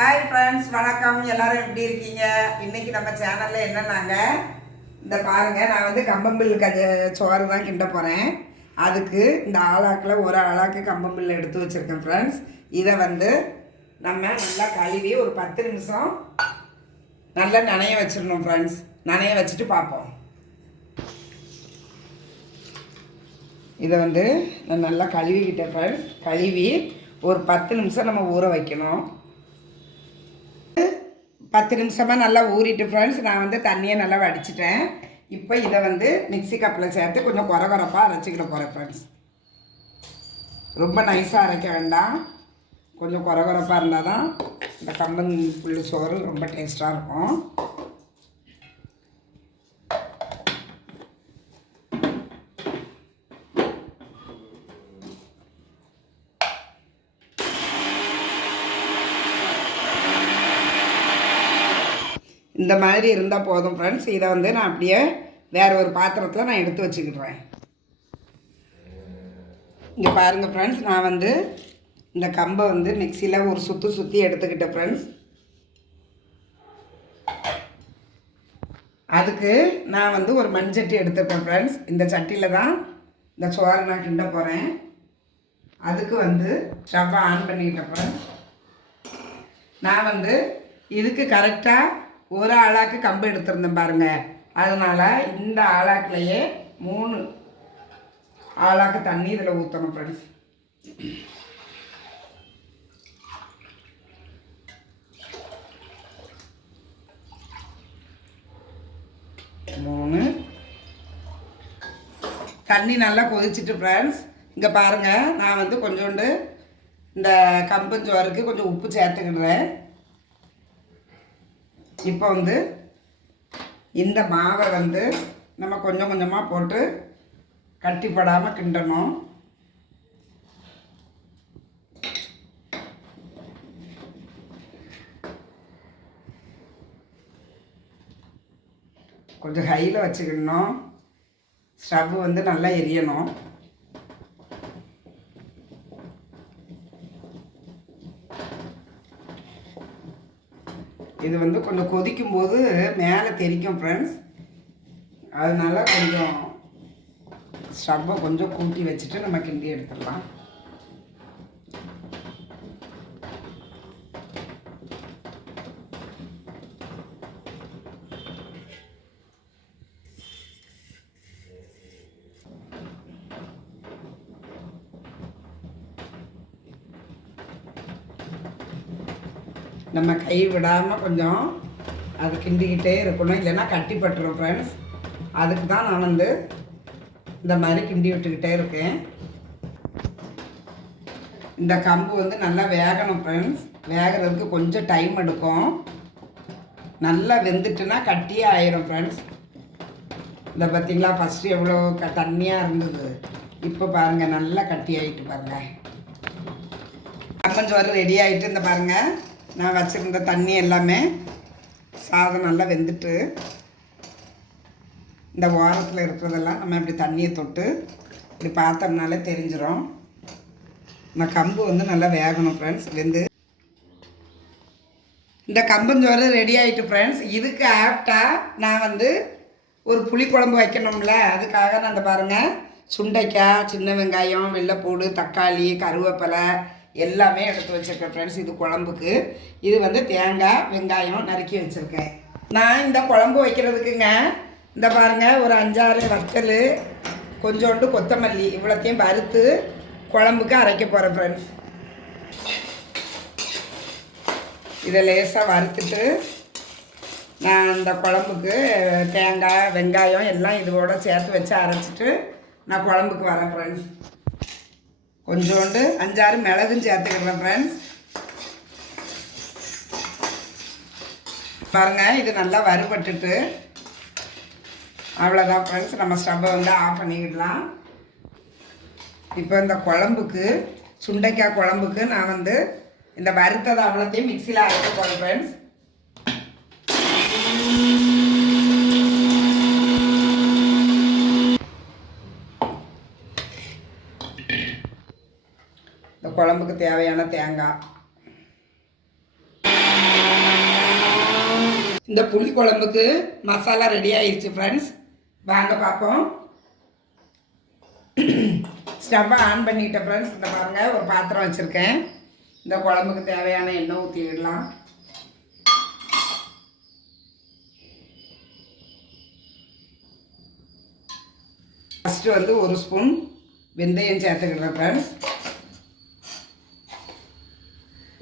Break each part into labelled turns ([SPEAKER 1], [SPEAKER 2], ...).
[SPEAKER 1] Hi friends வணக்கம். எல்லாரும் எப்படி இருக்கீங்க? இன்னைக்கு நம்ம சேனலில் என்னன்னாங்க இந்த பாருங்க நான் வந்து கம்பம்பில் கஜ சோறு தான் கிண்ட போகிறேன் அதுக்கு இந்த ஆளாக்கில் ஒரு ஆளாக்கு கம்பம்பில் எடுத்து வச்சுருக்கேன் ஃப்ரெண்ட்ஸ் இதை வந்து நம்ம நல்லா கழுவி ஒரு பத்து நிமிஷம் நல்லா நனைய வச்சிடணும் ஃப்ரெண்ட்ஸ் நனைய வச்சுட்டு பார்ப்போம். இதை வந்து நான் நல்லா கழுவிக்கிட்டேன் ஃப்ரெண்ட்ஸ் கழுவி ஒரு பத்து நிமிஷம் நம்ம ஊற வைக்கணும். பத்து நிமிஷமாக நல்லா ஊறிட்டு ஃப்ரெண்ட்ஸ் நான் வந்து தண்ணியை நல்லா வடிச்சிட்டேன். இப்போ இதை வந்து மிக்ஸி கப்பில் சேர்த்து கொஞ்சம் குறை குறைப்பாக அரைச்சிக்கிட போகிறேன் ஃப்ரெண்ட்ஸ் ரொம்ப நைஸாக அரைக்க வேண்டாம். கொஞ்சம் குறை குறைப்பாக இருந்தால் தான் இந்த கம்பன் புள்ளி சோறு ரொம்ப டேஸ்ட்டாக இருக்கும். இந்த மாதிரி இருந்தால் போதும் ஃப்ரெண்ட்ஸ் இதை வந்து நான் அப்படியே வேறு ஒரு பாத்திரத்தில் நான் எடுத்து வச்சுக்கிடுறேன். இங்கே பாருங்கள் ஃப்ரெண்ட்ஸ் நான் வந்து இந்த கம்பை வந்து மிக்சியில் ஒரு சுற்றி சுற்றி எடுத்துக்கிட்டேன் ஃப்ரெண்ட்ஸ் அதுக்கு நான் வந்து ஒரு மண்சட்டி எடுத்துப்பேன் ஃப்ரெண்ட்ஸ் இந்த சட்டியில் தான் இந்த சோறை நான் கிண்ட போகிறேன் அதுக்கு வந்து ஸ்டவ்வை ஆன் பண்ணிக்கிட்டேன் ஃப்ரெண்ட்ஸ் நான் வந்து இதுக்கு கரெக்டாக ஒரு ஆளாக்கு கம்பு எடுத்திருந்தேன் பாருங்க. அதனால் இந்த ஆளாக்குலையே மூணு ஆளாக்கு தண்ணி இதில் ஊற்றணும் ஃப்ரெண்ட்ஸ் மூணு. தண்ணி நல்லா கொதிச்சிட்டு ஃப்ரெண்ட்ஸ் இங்கே பாருங்கள் நான் வந்து கொஞ்சோண்டு இந்த கம்பஞ்சோருக்கு கொஞ்சம் உப்பு சேர்த்துக்கிடுறேன். இப்போ வந்து இந்த மாவை வந்து நம்ம கொஞ்சம் கொஞ்சமாக போட்டு கட்டிப்படாமல் கிண்டணும். கொஞ்சம் ஹையில் வச்சுக்கணும் ஸ்டவ் வந்து நல்லா எரியணும். இது வந்து கொஞ்சம் கொதிக்கும் போது மேலே தெரிக்கும் ஃப்ரெண்ட்ஸ் அதனால கொஞ்சம் ஸ்டவ்வை கொஞ்சம் கூட்டி வச்சுட்டு நம்ம கிண்டி எடுத்துடலாம். நம்ம கை விடாமல் கொஞ்சம் அது கிண்டிக்கிட்டே இருக்கணும். இல்லைன்னா கட்டிப்பட்டுரும் ஃப்ரெண்ட்ஸ் அதுக்கு தான் நான் வந்து இந்த மாதிரி கிண்டி விட்டுக்கிட்டே இருக்கேன். இந்த கம்பு வந்து நல்லா வேகணும் ஃப்ரெண்ட்ஸ் வேகிறதுக்கு கொஞ்சம் டைம் எடுக்கும். நல்லா வெந்துட்டுனா கட்டியே ஆயிரும் ஃப்ரெண்ட்ஸ் இந்த பார்த்தீங்களா ஃபஸ்ட்டு எவ்வளோ க தண்ணியாக இருந்தது. இப்போ பாருங்கள் நல்லா கட்டி ஆகிட்டு பாருங்கள் கம்பஞ்சோறு ரெடி ஆகிட்டு இந்த பாருங்கள் நான் வச்சுருந்த தண்ணி எல்லாமே சாதம் நல்லா வெந்துட்டு இந்த ஓரத்தில் இருக்கிறதெல்லாம் நம்ம இப்படி தண்ணியை தொட்டு இப்படி பார்த்தோம்னாலே தெரிஞ்சிடும் இந்த கம்பு வந்து நல்லா வேகணும் ஃப்ரெண்ட்ஸ் வெந்து. இந்த கம்பஞ்சோறு ரெடி ஆகிட்டு ஃப்ரெண்ட்ஸ் இதுக்கு ஆப்டாக நான் வந்து ஒரு புளிக்குழம்பு வைக்கணும்ல அதுக்காக நான் இந்த பாருங்கள் சுண்டைக்காய் சின்ன வெங்காயம் வெள்ளைப்பூடு தக்காளி கருவேப்பிலை எல்லாமே எடுத்து வச்சுருக்கேன் ஃப்ரெண்ட்ஸ் இது குழம்புக்கு. இது வந்து தேங்காய் வெங்காயம் நறுக்கி வச்சுருக்கேன். நான் இந்த குழம்பு வைக்கிறதுக்குங்க இந்த பாருங்கள் ஒரு அஞ்சாறு வத்தல் கொஞ்சோண்டு கொத்தமல்லி இவ்வளோத்தையும் வறுத்து குழம்புக்கு அரைக்க போகிறேன் ஃப்ரெண்ட்ஸ் இதை லேசாக வறுத்துட்டு நான் இந்த குழம்புக்கு தேங்காய் வெங்காயம் எல்லாம் இதோட சேர்த்து வச்சு அரைச்சிட்டு நான் குழம்புக்கு வரேன் ஃப்ரெண்ட்ஸ் கொஞ்சோண்டு அஞ்சாறு மிளகும் சேர்த்துக்கிறேன் ஃப்ரெண்ட்ஸ் பாருங்கள் இது நல்லா வறுபட்டுட்டு. அவ்வளோதான் ஃப்ரெண்ட்ஸ் நம்ம ஸ்டவ்வை வந்து ஆஃப் பண்ணிக்கிடலாம். இப்போ இந்த குழம்புக்கு சுண்டைக்காய் குழம்புக்கு நான் வந்து இந்த வறுத்ததை அவ்வளோத்தையும் மிக்சியில் அரைக்க போகிறேன் ஃப்ரெண்ட்ஸ் இந்த குழம்புக்கு தேவையான தேங்காய். இந்த புளி குழம்புக்கு மசாலா ரெடி ஆயிடுச்சு ஃப்ரெண்ட்ஸ் வாங்க பார்ப்போம். ஸ்டவ்வை ஆன் பண்ணிக்கிட்டேன் ஃப்ரெண்ட்ஸ் இந்த பாருங்கள் ஒரு பாத்திரம் வச்சுருக்கேன். இந்த குழம்புக்கு தேவையான எண்ணெய் ஊற்றிடலாம் ஃபஸ்ட்டு வந்து ஒரு ஸ்பூன் வெந்தயம் சேர்த்துக்கிடுறேன் ஃப்ரெண்ட்ஸ்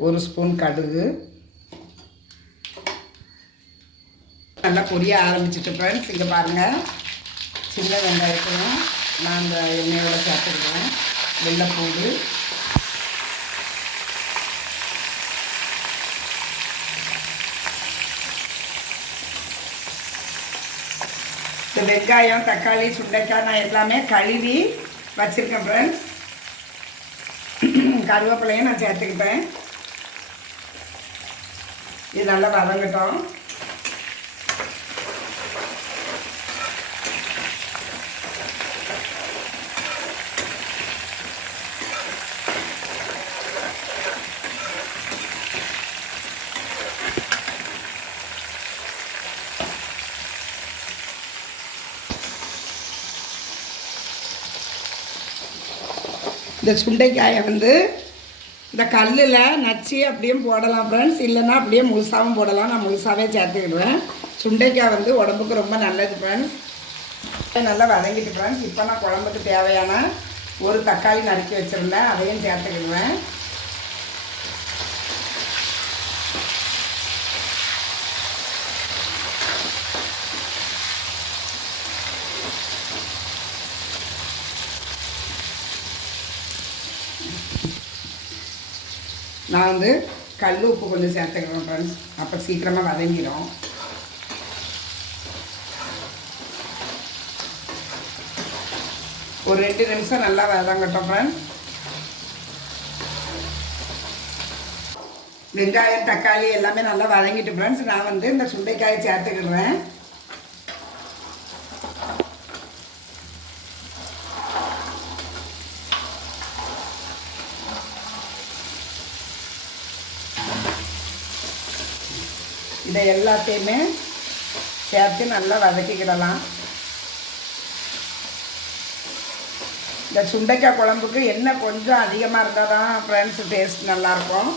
[SPEAKER 1] ஒரு ஸ்பூன் கடுகு. நல்லா பொரிய ஆரம்பிச்சிட்டு ஃப்ரெண்ட்ஸ் இங்கே பாருங்கள் சின்ன வெங்காயத்தையும் நான் அந்த எண்ணெயோட சேர்த்துக்கிடுவேன் வெள்ளைப்பூடு இந்த வெங்காயம் தக்காளி சுண்டைக்காய் நான் எல்லாமே கழுவி வச்சுருக்கேன் ஃப்ரெண்ட்ஸ் கருவேப்பிலையும் நான் சேர்த்துக்கிட்டேன். இது நல்லா வதங்கட்டும். இந்த சுண்டைக்காயை வந்து இந்த கல்லில் நச்சு அப்படியே போடலாம் ஃப்ரெண்ட்ஸ் இல்லைன்னா அப்படியே முழுசாகவும் போடலாம். நான் முழுசாகவே சேர்த்துக்கிடுவேன். சுண்டைக்காய் வந்து உடம்புக்கு ரொம்ப நல்லது ஃப்ரெண்ட்ஸ் நல்லா வதங்கிட்டு ஃப்ரெண்ட்ஸ் இப்போ நான் குழம்புக்கு தேவையான ஒரு தக்காளி நறுக்கி வச்சுருந்தேன். அதையும் சேர்த்துக்கிடுவேன். நான் வந்து கல் உப்பு கொஞ்சம் சேர்த்துக்கிறேன் ஃப்ரெண்ட்ஸ் அப்போ சீக்கிரமாக வதங்கிடும் ஒரு ரெண்டு நிமிஷம் நல்லா வதங்கட்டும் ஃப்ரெண்ட்ஸ் வெங்காயம் தக்காளி எல்லாமே நல்லா வதங்கிட்டு ஃப்ரெண்ட்ஸ் நான் வந்து இந்த சுண்டைக்காயை சேர்த்துக்கிடுறேன் இந்த எல்லாத்தையுமே சேர்த்து நல்லா வதக்கிக்கிடலாம். இந்த சுண்டைக்காய் குழம்புக்கு எண்ணெய் கொஞ்சம் அதிகமாக இருந்தால் தான் ஃப்ரெண்ட்ஸ் டேஸ்ட் நல்லாயிருக்கும்.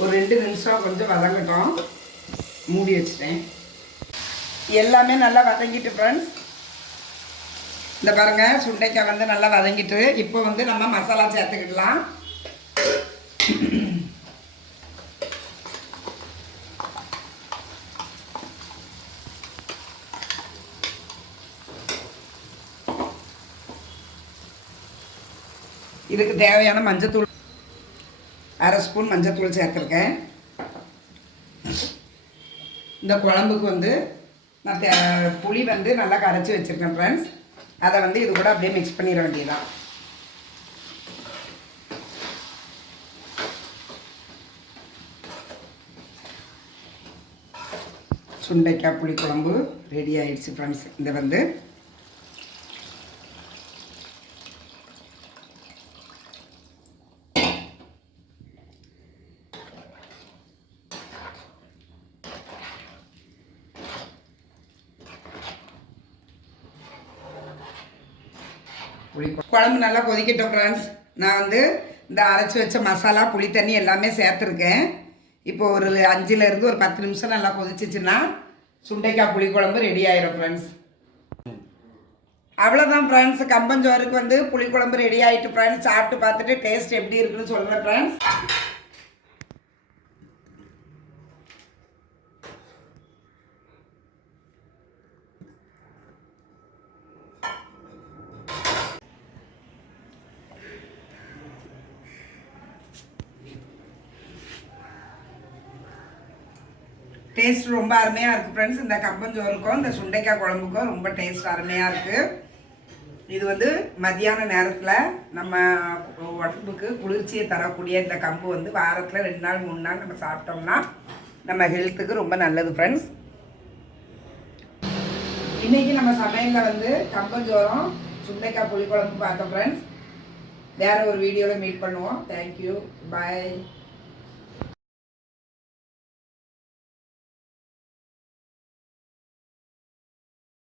[SPEAKER 1] ஒரு ரெண்டு நிமிஷம் கொஞ்சம் வதங்கட்டும். மூடி வச்சிட்டேன். எல்லாமே நல்லா வதங்கிட்டு ஃப்ரெண்ட்ஸ் இந்த பாருங்க சுண்டைக்காய் வந்து நல்லா வதங்கிட்டு இப்போ வந்து நம்ம மசாலா சேர்த்துக்கிடலாம். இதுக்கு தேவையான மஞ்சத்தூள் அரை ஸ்பூன் மஞ்சத்தூள் சேர்த்துருக்கேன். இந்த குழம்புக்கு வந்து நான் தே புளி வந்து நல்லா கரைச்சி வச்சுருக்கேன் ஃப்ரெண்ட்ஸ் அதை வந்து இது கூட அப்படியே மிக்ஸ் பண்ணிட வேண்டியதான் சுண்டைக்காய் புளிக்குழம்பு ரெடி ஆயிடுச்சு ஃப்ரெண்ட்ஸ் இந்த வந்து புளி குழம்பு நல்லா கொதிக்கட்டும் ஃப்ரெண்ட்ஸ் நான் வந்து இந்த அரைச்சி வச்ச மசாலா புளி தண்ணி எல்லாமே சேர்த்துருக்கேன். இப்போ ஒரு அஞ்சுலேருந்து ஒரு பத்து நிமிஷம் நல்லா கொதிச்சிச்சுன்னா சுண்டைக்காய் புளிக்குழம்பு ரெடி ஆயிரும் ஃப்ரெண்ட்ஸ் அவ்வளோதான் ஃப்ரெண்ட்ஸ் கம்பஞ்சோருக்கு வந்து புளிக்குழம்பு ரெடி ஆகிட்டு ஃப்ரெண்ட்ஸ் சாப்பிட்டு பார்த்துட்டு டேஸ்ட் எப்படி இருக்குன்னு சொல்கிறேன் ஃப்ரெண்ட்ஸ் டேஸ்ட் ரொம்ப அருமையாக இருக்குது ஃப்ரெண்ட்ஸ் இந்த கம்பஞ்சோறுக்கும் இந்த சுண்டைக்காய் குழம்புக்கும் ரொம்ப டேஸ்ட் அருமையாக இருக்குது இது வந்து மத்தியான நேரத்தில் நம்ம உடம்புக்கு குளிர்ச்சியை தரக்கூடிய இந்த கம்பு வந்து வாரத்தில் ரெண்டு நாள் மூணு நாள் நம்ம சாப்பிட்டோம்னா நம்ம ஹெல்த்துக்கு ரொம்ப நல்லது ஃப்ரெண்ட்ஸ் இன்றைக்கி நம்ம சமையலில் வந்து கம்பஞ்சோரம் சுண்டைக்காய் புளிக்குழம்பு பார்த்தோம் ஃப்ரெண்ட்ஸ் வேறு ஒரு வீடியோவில் மீட் பண்ணுவோம். Thank you bye